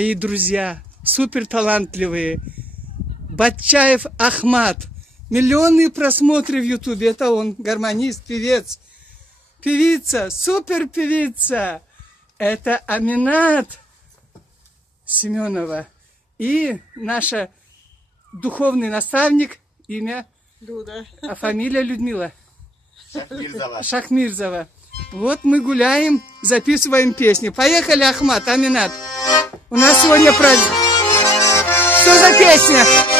Мои друзья, супер талантливые. Батчаев Ахмат. Миллионные просмотры в Ютубе. Это он, гармонист, певец. Певица, супер певица. Это Аминат Семенова. И наша духовный наставник, имя Люда. А фамилия Людмила? Шахмирзова. Шахмирзова. Вот мы гуляем, записываем песни. Поехали, Ахмат, Аминат. У нас сегодня праздник. Что за песня?